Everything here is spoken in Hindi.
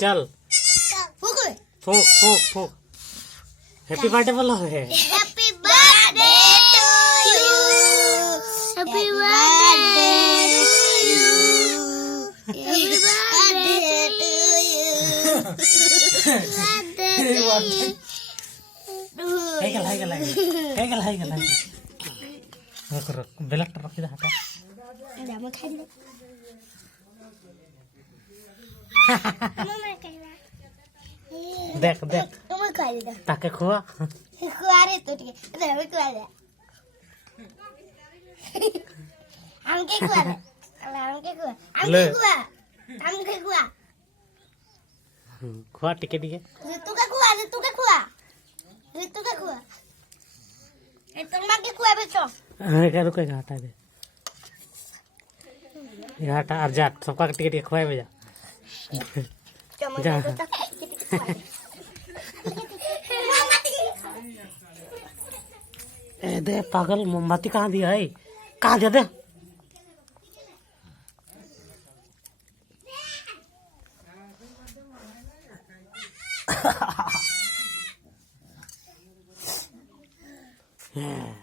चल फूक फूक फूक हैप्पी बर्थडे बोलो है happy birthday to you happy birthday happy birthday to you हेगल रुक बेलट रख दे हटा मैं खा ले देख देख तुम खा ले ताके खुआ खुआ रे तो ठीक है मैं खुआ ले हमके खुआ ले हमके खुआ खुआ टिके दिए ऋतु का खुआ ए तुम मां के खुआ बेचो क्या रुकेगा हटा दे ये हटा और जा सबका टिके टिके खुआए जा जा ए दे पागल मोमबत्ती कहाँ दिया है कहाँ दिया दे Yeah.